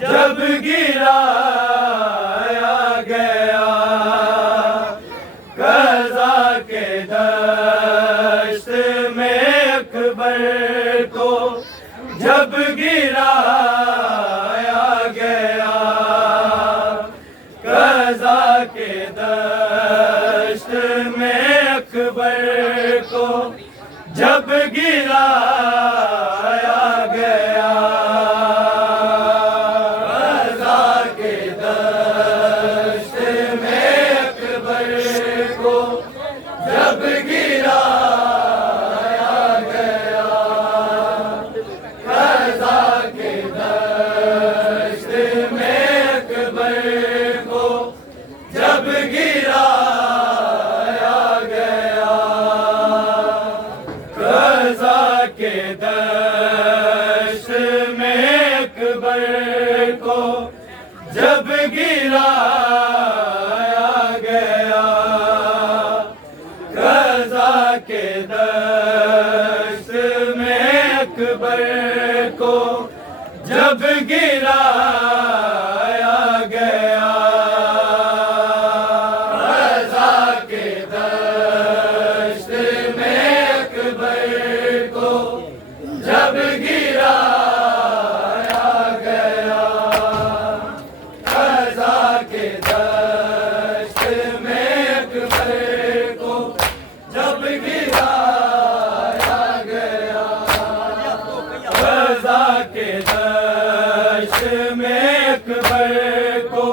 जब गिराया गया कज़ा के दश्त में अकबर को, जब गिराया गया कज़ा के दश्त में अकबर को, जब गिराया गया जब गिराया गया कज़ा के दश्त में अकबर को, जब गिराया गया कज़ा के दश्त में अकबर को, जब जब गिराया गया कज़ा के दश्त में अकबर को,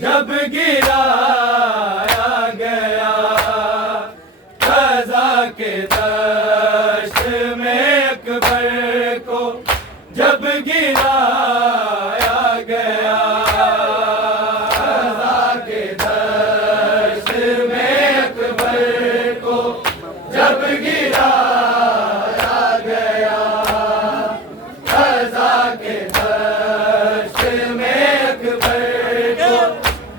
जब गिराया गया कज़ा के दश्त में अकबर को, जब गिराया गया कज़ा के दश्त में अकबर को,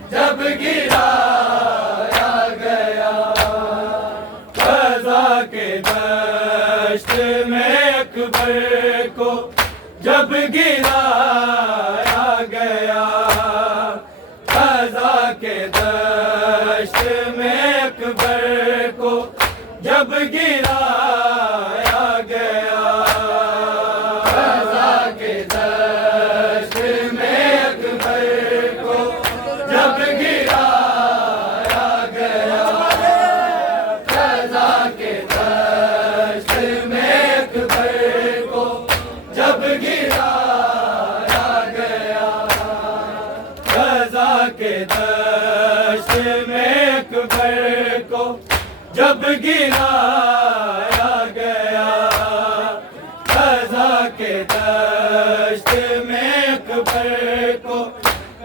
जब गिराया गया कज़ा के दश्त में अकबर को, जब गिराया गया कज़ा के दश्त में अकबर को, जब गिराया गया कज़ा के दश्त में अकबर को, जब गिराया गया अकबर को जब गिराया गया, ग़ज़ा के दश्त में अकबर को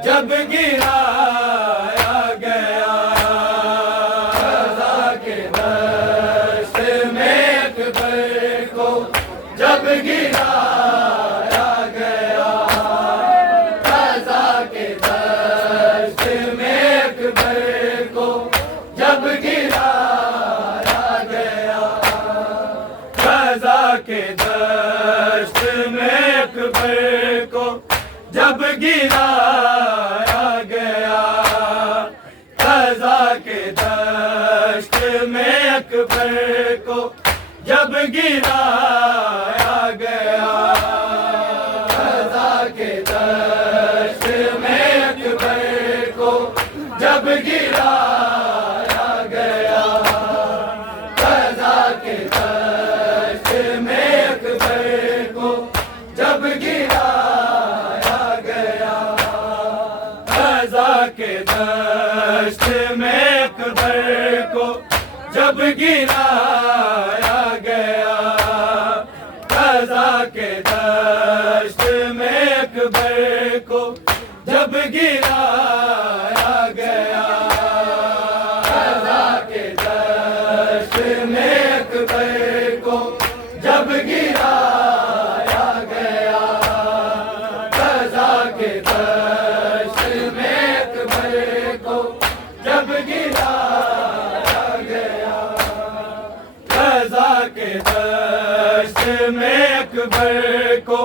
जब गिराया गया, ग़ज़ा के दश्त में अकबर को जब गिराया गया, ग़ज़ा के दश्त में अकबर को जब गिराया गया, ग़ज़ा के दश्त में अकबर को जब गिराया गया, ग़ज़ा के दश्त में अकबर को जब गिराया गया, ग़ज़ा के दश्त में अकबर को जब गिराया गया, ग़ज़ा के दश्त में अकबर को जब गिराया गया, ग़ज़ा के दश्त में अकबर को जब गिराया गया, ग़ज़ा के दश्त में अकबर को जब गिराया गया, ग़ज़ा के दश्त में अकबर को जब गिराया गया, ग़ज़ा के दश्त में अकबर को जब गिराया गया, ग़ज़ा के दश्त में अकबर को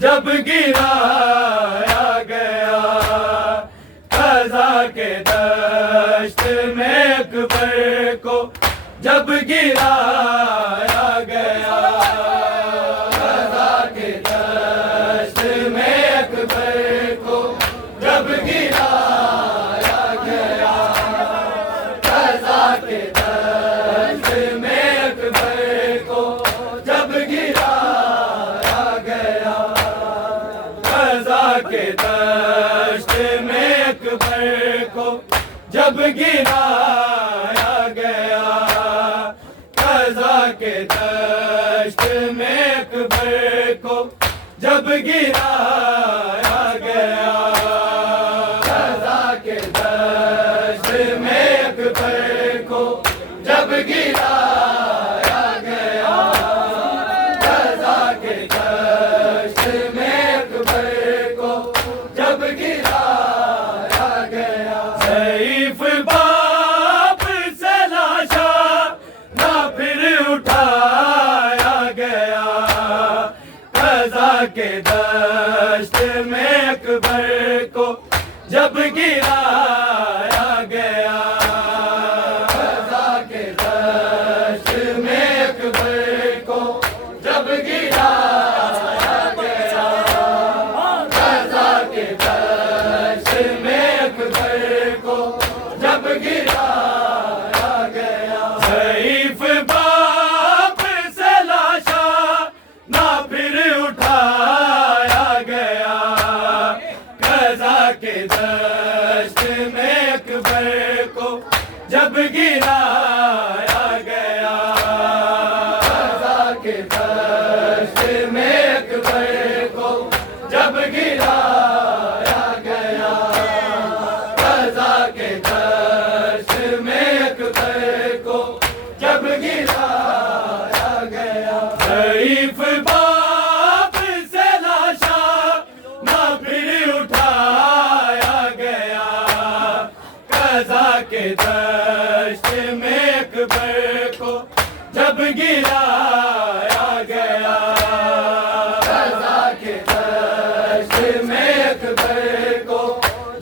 जब गिराया गया, ग़ज़ा के दश्त में अकबर को जब गिराया गया, ग़ज़ा के दश्त में अकबर को जब गिराया गया, ग़ज़ा के दश्त में अकबर को जब गिराया गया, ग़ज़ा के दश्त में अकबर को जब गिराया गया, ग़ज़ा के दश्त में अकबर को जब गिराया गया, ग़ज़ा के दश्त में अकबर को जब गिराया गया, ग़ज़ा के दश्त में अकबर को जब गिराया गया, ज़ईफ़ बाप से लाशा ना फिर उठाया गया, ग़ज़ा के दश्त में अकबर को जब गिराया गया, ग़ज़ा के दश्त में अकबर को जब गिराया गया, ग़ज़ा के दश्त में अकबर को जब गिराया गया, ज़ईफ़ बाप से लाशा ना फिर उठाया गया, ग़ज़ा के दश्त में अकबर को जब गिराया गया, ग़ज़ा के दश्त में अकबर को जब गिराया गया, ग़ज़ा के दश्त में अकबर को जब गिराया गया, ज़ईफ़ बाप से लाशा ना फिर उठाया गया, ग़ज़ा के दश्त में अकबर को जब गिराया गया, ग़ज़ा के दश्त में अकबर को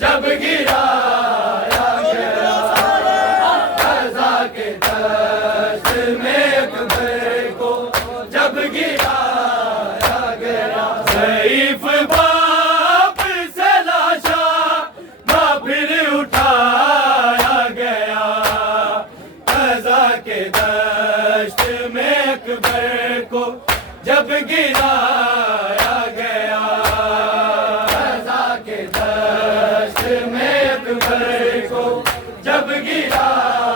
जब गिराया गया, ग़ज़ा के दश्त में अकबर को जब गिराया गया, ज़ईफ़ बाप से लाशा ना फिर उठाया गया, ग़ज़ा के दश्त में अकबर को जब गिराया गया, ग़ज़ा के दश्त में अकबर को जब गिराया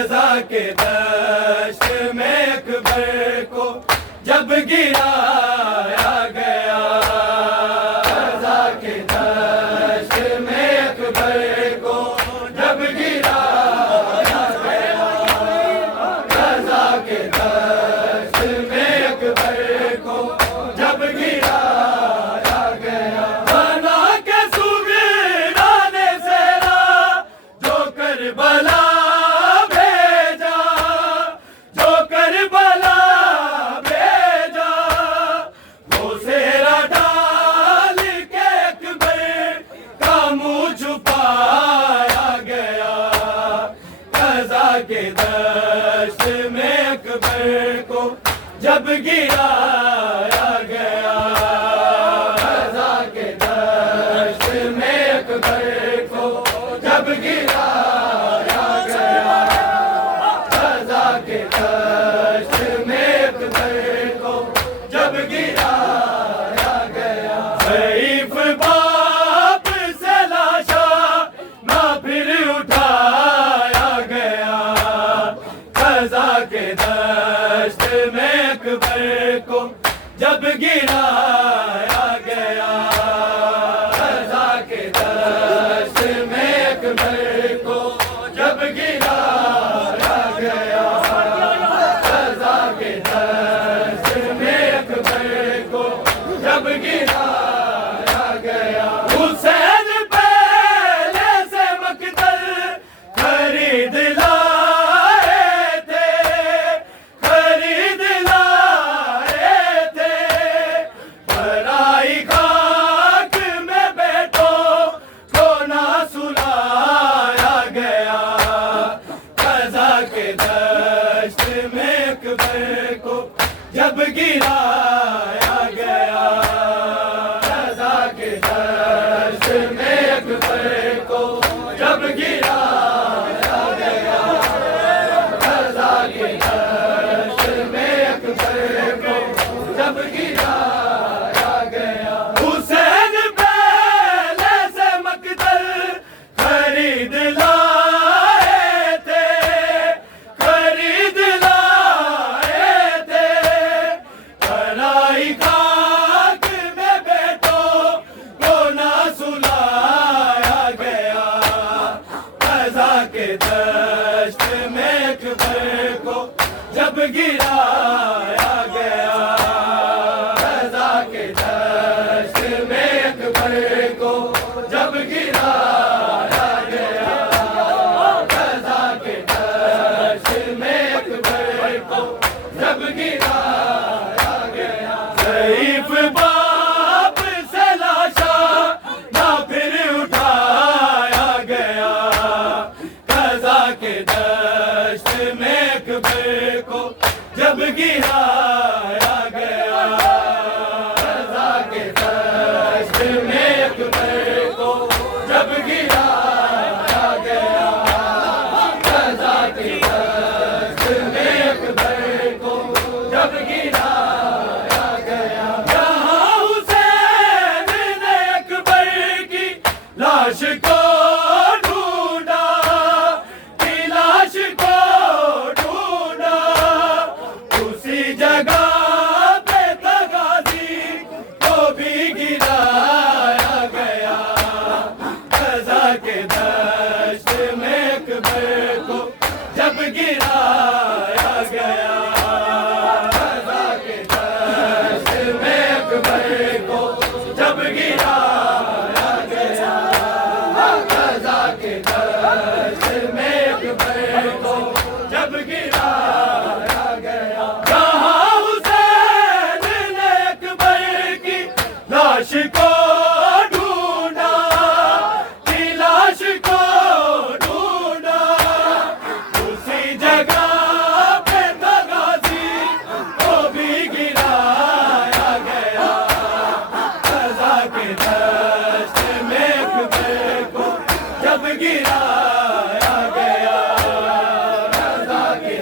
ग़ज़ा के दश्त में अकबर को जब गिराया गया, ग़ज़ा के दश्त में अकबर को जब गिराया गया, ग़ज़ा के दश्त में अकबर को जब गिराया गया। बना के सुगराने सेरा जो करबला के दश्त में अकबर को जब गिराया गया, ग़ज़ा के दश्त में अकबर को जब गिराया गया, ग़ज़ा के दश्त में अकबर को जब गिराया गया। ज़ईफ़ बाप से लाशा ना फिर उठाया गया, ग़ज़ा के दश्त में अकबर को जब गिराया गया, ग़ज़ा के दश्त में अकबर को जब गिराया गया, ग़ज़ा के दश्त में अकबर को जब गिराया गया। हुसैन पहले से मक़तल खरीद लाए थे, खरीद लाए थे, पराई खाक में बेटों को ना सुलाया गया, ग़ज़ा के दश्त में अकबर को जब गिराया गया, ग़ज़ा के दश्त में अकबर को जब गिराया गया, ग़ज़ा के दश्त में अकबर को जब गिराया गया। हुसैन पहले से मक़तल खरीद लाए थे, खरीद लाए थे, पराई खाक में बेटों को ना सुलाया गया, ग़ज़ा के दश्त में अकबर को जब गिराया गया, ग़ज़ा के दश्त में अकबर को जब गिराया गया, ग़ज़ा के दश्त में अकबर को जब गिराया गया। ज़ईफ़ बाप से लाशा ना फिर उठाया गया, ग़ज़ा के दश्त में अकबर को जब गिराया गया, ग़ज़ा के दश्त में अकबर को जब गिराया गया, ग़ज़ा के दश्त में अकबर को जब गिराया गया। जहाँ हुसैन ने अकबर की लाश को ढूंढा, की लाश को ढूंढा, उसी जगह पे तगाज़ी को भी गिराया गया, ग़ज़ा के दश्त में अकबर को जब गिराया गया, ग़ज़ा के दश्त में अकबर को जब गिराया गया, ग़ज़ा के दश्त में अकबर को जब गिराया गया। जहाँ हुसैन ने अकबर की लाश को ढूंढा, की लाश को ढूंढा, उसी जगह पे तगाज़ी को भी गिराया गया, ग़ज़ा के दश्त में अकबर को जब गिराया गया, ग़ज़ा के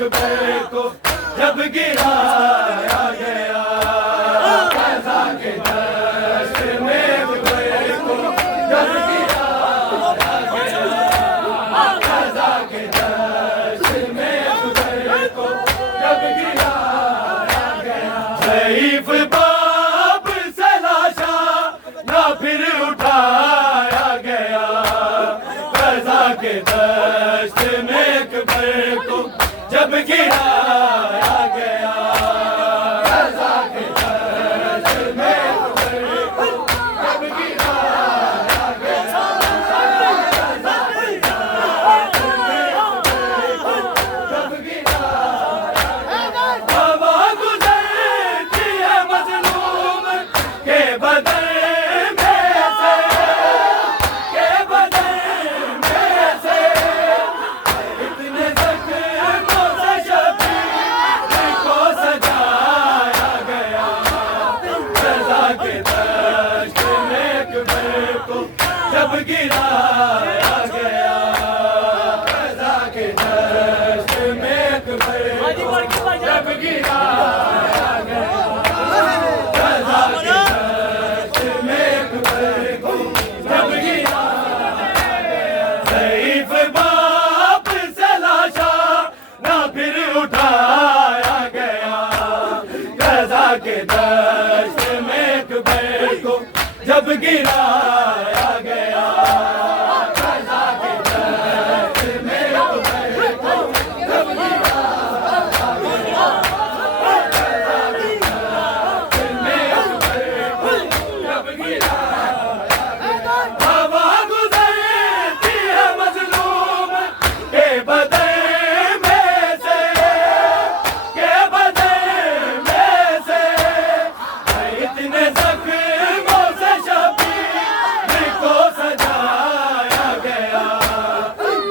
अकबर को जब गिराया गया, ग़ज़ा के दश्त में अकबर को जब गिराया गया, ग़ज़ा के दश्त में अकबर को जब गिराया गया। ज़ईफ़ बाप से लाशा ना फिर उठाया गया, ग़ज़ा के दश्त में अकबर को जब गिराया गया, ग़ज़ा के दश्त में अकबर को जब गिराया गया, ग़ज़ा के दश्त में अकबर को जब गिराया गया। हवा गुज़रती है मज़लूम के बदन में से, के बदन में से, इतने ज़ख्मों से शबीर को सजाया गया, ग़ज़ा के दश्त में अकबर को जब गिराया गया, ग़ज़ा के दश्त में अकबर को जब गिराया गया, ग़ज़ा के दश्त में अकबर को जब गिराया गया। ज़ईफ़ बाप से लाशा ना फिर उठाया गया, ग़ज़ा के दश्त में अकबर को जब गिराया गया, ग़ज़ा के दश्त में अकबर को जब गिराया गया, ग़ज़ा के दश्त में अकबर को जब गिराया गया। हवा गुज़रती है मज़लूम के बदन में से, के बदन में से, इतने ज़ख्मों से शबीर को सजाया गया,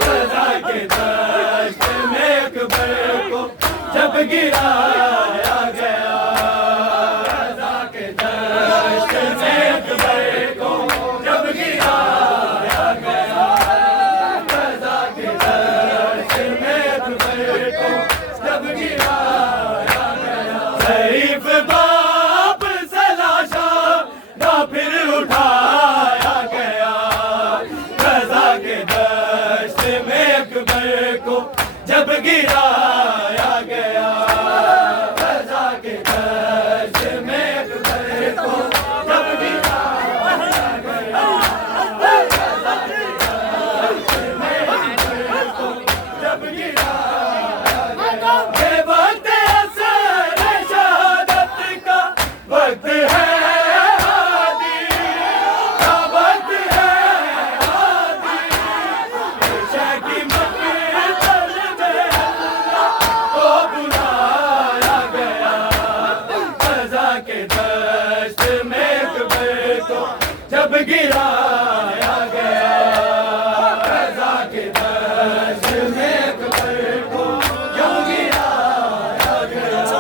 ग़ज़ा के दश्त में अकबर को जब गिराया गया, ग़ज़ा के दश्त में अकबर को जब गिराया गया, ग़ज़ा के दश्त में अकबर को जब गिराया गया। ज़ईफ़ बाप से लाशा ना फिर उठाया गया, ग़ज़ा के दश्त में अकबर को जब गिराया गया, ग़ज़ा के दश्त में अकबर को जब गिराया गया, ग़ज़ा के दश्त में अकबर को जब गिराया गया। ये वक्त असर शहादत का वक्त है हादी, का वक्त है हादी, पेशा की मक़तल में अल्लाह को बुलाया गया, ग़ज़ा के दश्त में अकबर को जब गिराया गया, ग़ज़ा के दश्त में अकबर को जब गिराया गया,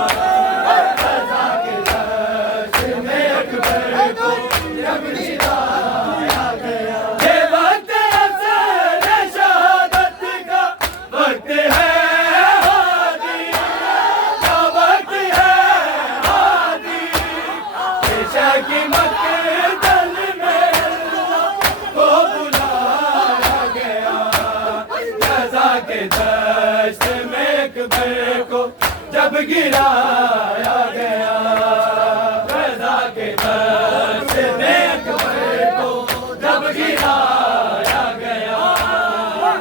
ग़ज़ा के दश्त में अकबर को जब गिराया गया। ये वक्त असर शहादत का वक्त है हादी, का वक्त है हादी, पेशा की मक़तल में अल्लाह को बुलाया गया, ग़ज़ा के दश्त में अकबर को जब गिराया गया, ग़ज़ा के दश्त में अकबर को जब गिराया गया,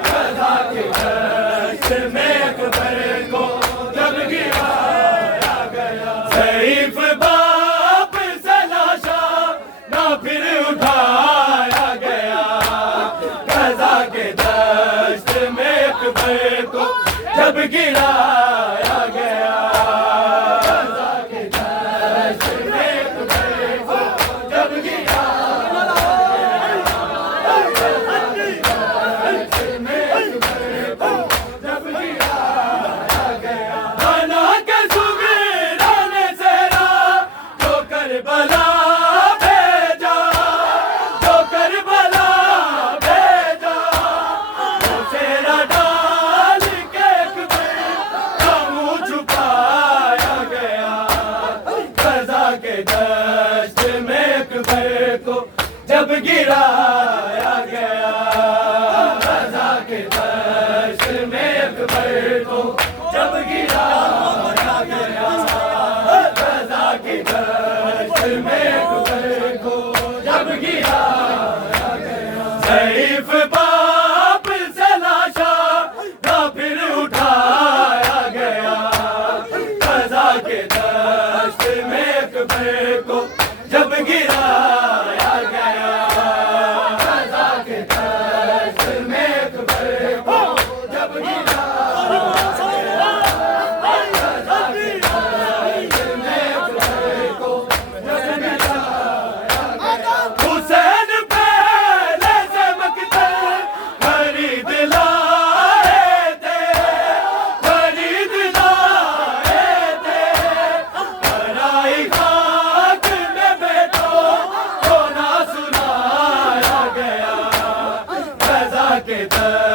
ग़ज़ा के दश्त में अकबर को जब गिराया गया। ज़ईफ़ बाप से लाशा ना फिर उठाया गया, ग़ज़ा के दश्त में अकबर को जब गिराया गया, ग़ज़ा के दश्त गिराया गया, रज़ा के दश्त में अकबर को जब गिराया गया, रज़ा के दश्त में अकबर को जब गिराया गया। ज़ईफ़ बाप से लाशा का फिर उठाया गया, रज़ा के दश्त में अकबर को जब गिराया गया, रज़ा के दश्त में अकबर को जब गिराया गया, रज़ा के दश्त में अकबर को जब गिराया गया। हुसैन पहले से मकतल खरीद लाए थे, खरीद लाए थे, पराई खाक में बेटों को ना सुनाया गया, रज़ा के दश्त